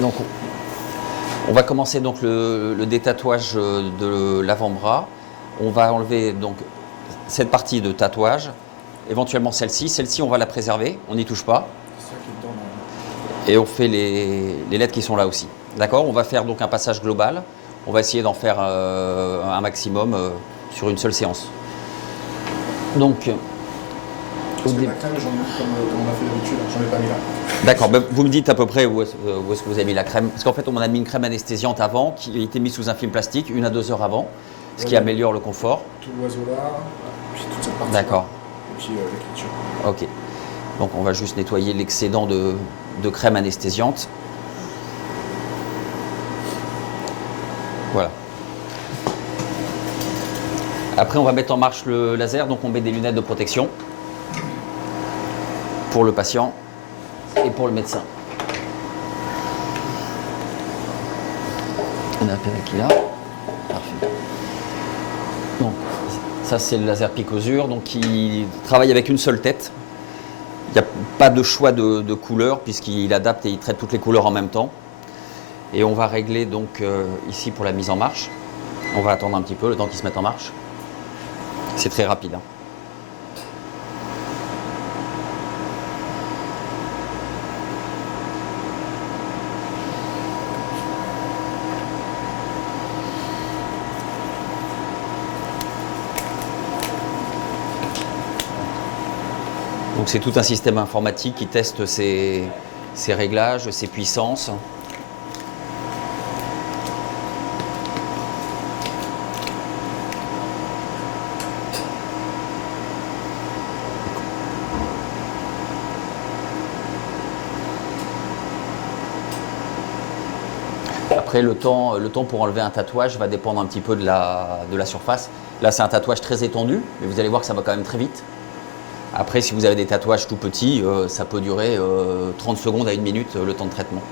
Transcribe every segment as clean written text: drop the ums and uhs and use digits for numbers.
Donc, on va commencer donc le détatouage de l'avant-bras. On va enlever donc cette partie de tatouage, éventuellement celle-ci. Celle-ci, on va la préserver, on n'y touche pas. C'est ça qui est dedans. Et on fait les lettres qui sont là aussi. D'accord? On va faire donc un passage global. On va essayer d'en faire un maximum sur une seule séance. Donc, Parce que la crème, j'en ai mis comme on a fait d'habitude, j'en ai pas mis là. d'accord, ben vous me dites à peu près où est-ce que vous avez mis la crème. Parce qu'en fait, on a mis une crème anesthésiante avant, qui a été mise sous un film plastique, 1 à 2 heures avant, ce qui améliore le confort. Tout l'oiseau là, puis toute cette partie. D'accord. Et puis l'écriture. Ok. Donc on va juste nettoyer l'excédent de crème anesthésiante. Voilà. Après, on va mettre en marche le laser, donc on met des lunettes de protection pour le patient et pour le médecin. On a appelé qui là. Parfait. Donc, ça c'est le laser Picosure, donc qui travaille avec une seule tête. Il n'y a pas de choix de couleur puisqu'il adapte et il traite toutes les couleurs en même temps. Et on va régler donc ici pour la mise en marche. On va attendre un petit peu le temps qu'il se mette en marche. C'est très rapide. Hein. Donc c'est tout un système informatique qui teste ses réglages, ses puissances. Après, le temps pour enlever un tatouage va dépendre un petit peu de la surface. Là, c'est un tatouage très étendu, mais vous allez voir que ça va quand même très vite. Après, si vous avez des tatouages tout petits, ça peut durer 30 secondes à 1 minute le temps de traitement.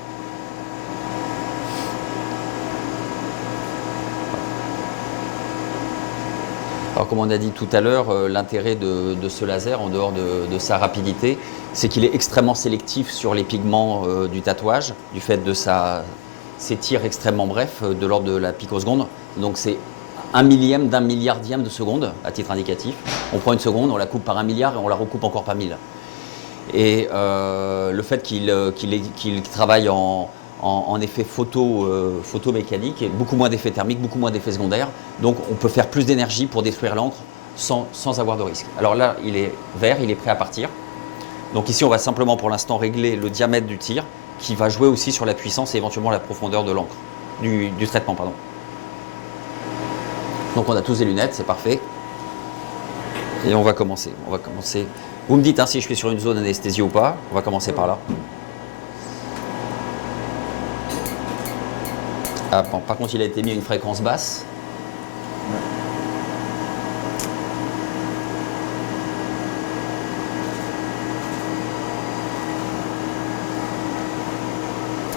Alors, comme on a dit tout à l'heure, l'intérêt de ce laser, en dehors de sa rapidité, c'est qu'il est extrêmement sélectif sur les pigments du tatouage, du fait de ses tirs extrêmement brefs, de l'ordre de la picoseconde. Donc, c'est 1 millième d'un milliardième de seconde, à titre indicatif. On prend une seconde, on la coupe par 1 milliard et on la recoupe encore par 1000. Et le fait qu'il travaille en effet photomécanique, et beaucoup moins d'effets thermiques, beaucoup moins d'effets secondaires. Donc on peut faire plus d'énergie pour détruire l'encre sans avoir de risque. Alors là, il est vert, il est prêt à partir. Donc ici, on va simplement pour l'instant régler le diamètre du tir, qui va jouer aussi sur la puissance et éventuellement la profondeur de l'encre, du traitement, pardon. Donc on a tous des lunettes, c'est parfait. Et on va commencer. Vous me dites hein, si je suis sur une zone anesthésie ou pas. On va commencer par là. Ah, bon, par contre, il a été mis à une fréquence basse.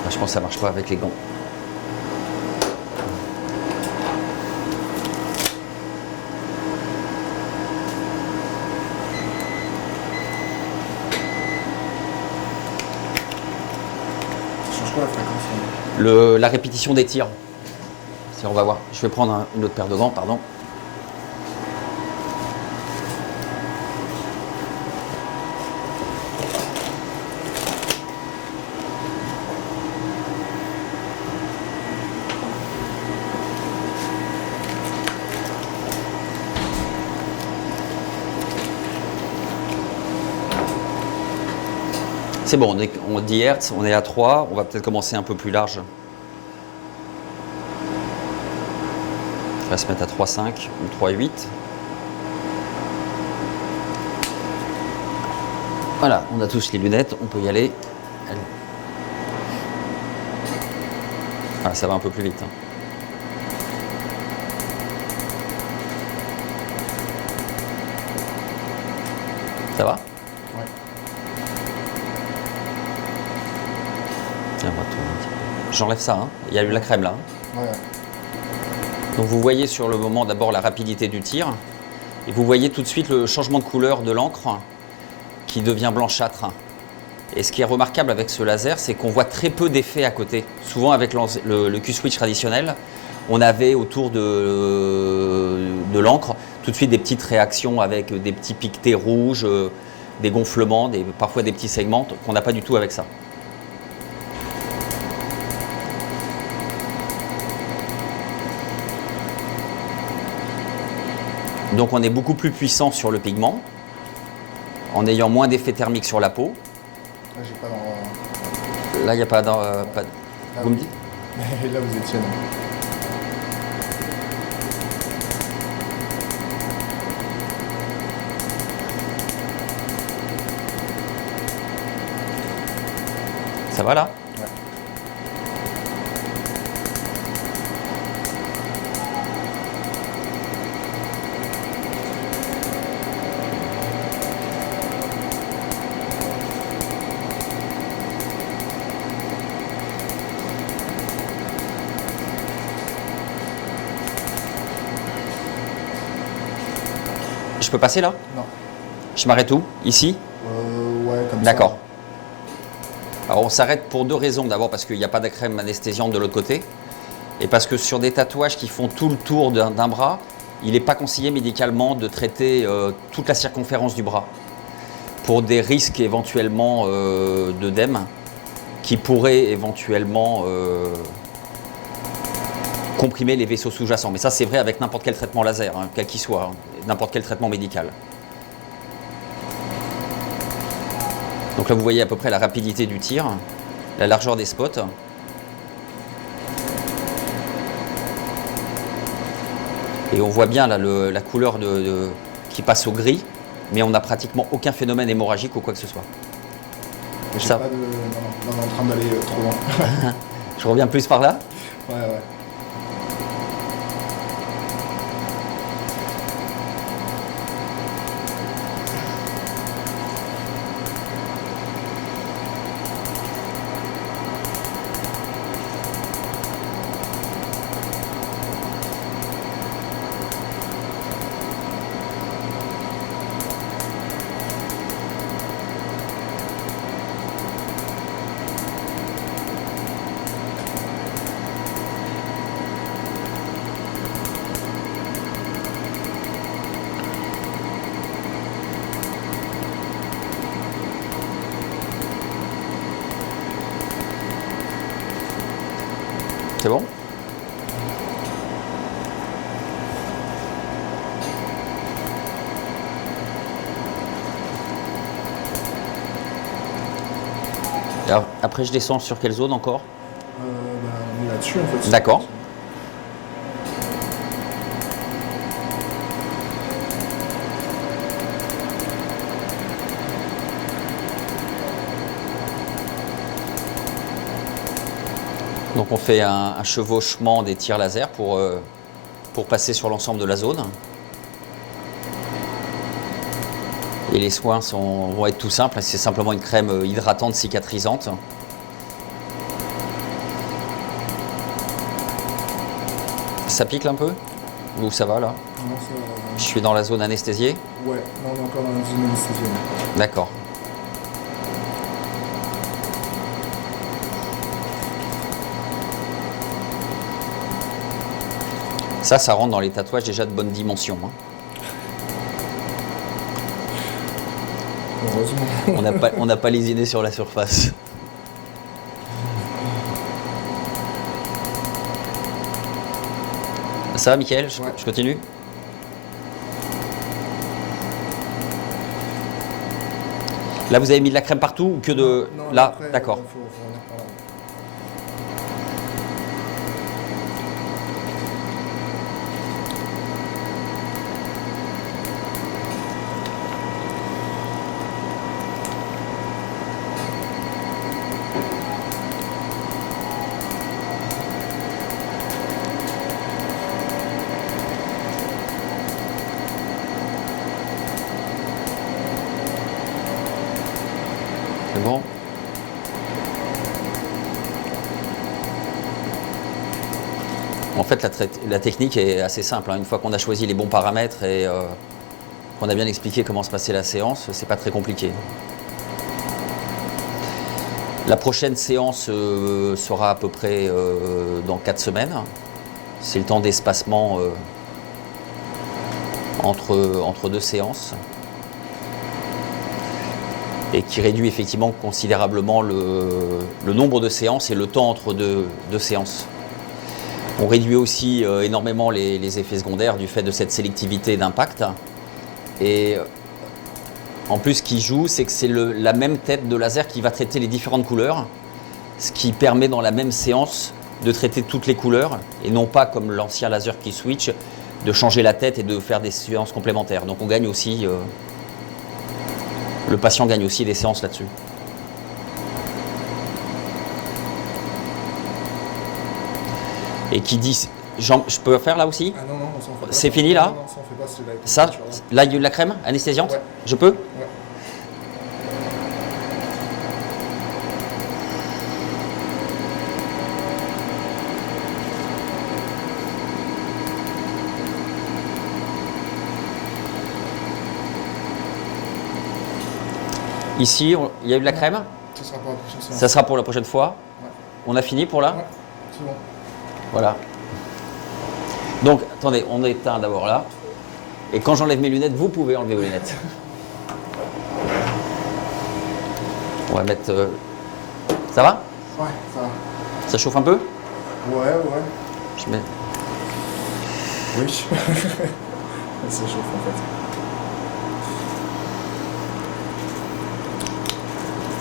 Ah, je pense que ça ne marche pas avec les gants. Quoi, la fréquence La répétition des tirs. On va voir. Je vais prendre une autre paire de gants, pardon. C'est bon, on dit Hertz, on est à 3, on va peut-être commencer un peu plus large. On va se mettre à 3,5 ou 3,8. Voilà, on a tous les lunettes, on peut y aller. Allez. Ah, ça va un peu plus vite. Hein. Ça va? Ouais. J'enlève ça, hein. Il y a eu la crème là. Hein. Ouais. Donc vous voyez sur le moment d'abord la rapidité du tir et vous voyez tout de suite le changement de couleur de l'encre qui devient blanchâtre. Et ce qui est remarquable avec ce laser, c'est qu'on voit très peu d'effets à côté. Souvent avec le Q-switch traditionnel, on avait autour de l'encre tout de suite des petites réactions avec des petits piquetés rouges, des gonflements, parfois des petits segments qu'on n'a pas du tout avec ça. Donc on est beaucoup plus puissant sur le pigment, en ayant moins d'effet thermique sur la peau. Là, j'ai pas dans... Là, il n'y a pas... Là, Vous me oui. Et là, vous étiez... Ça va là? Ouais. Je peux passer là? Non. Je m'arrête où? Ici? Ouais, comme ça. D'accord. Alors on s'arrête pour deux raisons. D'abord parce qu'il n'y a pas de crème anesthésiante de l'autre côté. Et parce que sur des tatouages qui font tout le tour d'un bras, il n'est pas conseillé médicalement de traiter toute la circonférence du bras. Pour des risques éventuellement d'œdème qui pourraient éventuellement comprimer les vaisseaux sous-jacents. Mais ça c'est vrai avec n'importe quel traitement laser, hein, quel qu'il soit, hein, n'importe quel traitement médical. Donc là vous voyez à peu près la rapidité du tir, la largeur des spots. Et on voit bien là, la couleur qui passe au gris, mais on n'a pratiquement aucun phénomène hémorragique ou quoi que ce soit. J'ai Ça... pas de... Non, on est en train d'aller trop loin. Je reviens plus par là. Ouais, ouais. C'est bon? Alors, après, je descends sur quelle zone encore? On est là-dessus en fait. D'accord. Donc on fait un chevauchement des tirs laser pour passer sur l'ensemble de la zone. Et les soins vont être tout simples, c'est simplement une crème hydratante cicatrisante. Ça pique un peu? Ou ça va là? Non, ça... Je suis dans la zone anesthésiée? Ouais, non, on est encore dans la zone anesthésiée. D'accord. Ça rentre dans les tatouages déjà de bonne dimension. Hein. Heureusement. On n'a pas lésiné sur la surface. Ça va, Mickaël? Je continue? Là, vous avez mis de la crème partout ou que de... Non, là, après, d'accord. faut revenir par là. C'est bon? En fait, la technique est assez simple. Hein. Une fois qu'on a choisi les bons paramètres et qu'on a bien expliqué comment se passait la séance, c'est pas très compliqué. La prochaine séance sera à peu près dans 4 semaines. C'est le temps d'espacement entre 2 séances. Et qui réduit effectivement considérablement le nombre de séances et le temps entre deux séances. On réduit aussi énormément les effets secondaires du fait de cette sélectivité d'impact. Et en plus, ce qui joue, c'est que c'est la même tête de laser qui va traiter les différentes couleurs, ce qui permet dans la même séance de traiter toutes les couleurs, et non pas comme l'ancien laser qui switch, de changer la tête et de faire des séances complémentaires. Donc on gagne aussi... le patient gagne aussi des séances là-dessus. Et qui dit... je peux faire là aussi? Ah non, non, on s'en fait pas. C'est fini là? Non, ça on fait pas, c'est Ça, là, il y a de la crème anesthésiante? Ouais. Je peux? Ouais. Ici, il y a eu de la crème? Ça sera pour la prochaine séance. Ça sera pour la prochaine fois. Ouais. On a fini pour là? Ouais, c'est bon. Voilà. Donc, attendez, on éteint d'abord là. Et quand j'enlève mes lunettes, vous pouvez enlever vos lunettes. On va mettre... Ça va? Ouais, ça va. Ça chauffe un peu? Ouais, ouais. Je mets... Oui. Ça chauffe en fait.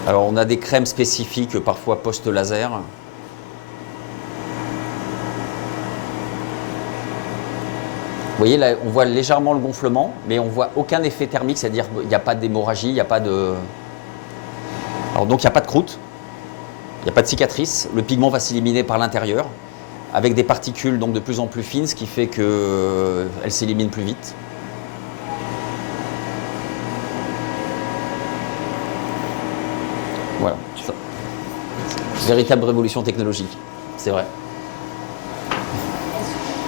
Alors, on a des crèmes spécifiques, parfois post-laser. Vous voyez, là, on voit légèrement le gonflement, mais on voit aucun effet thermique, c'est-à-dire qu'il n'y a pas d'hémorragie, il n'y a pas de... Alors, donc, il n'y a pas de croûte, il n'y a pas de cicatrice. Le pigment va s'éliminer par l'intérieur, avec des particules donc, de plus en plus fines, ce qui fait qu'elle s'élimine plus vite. Voilà. Ça. Véritable révolution technologique, c'est vrai.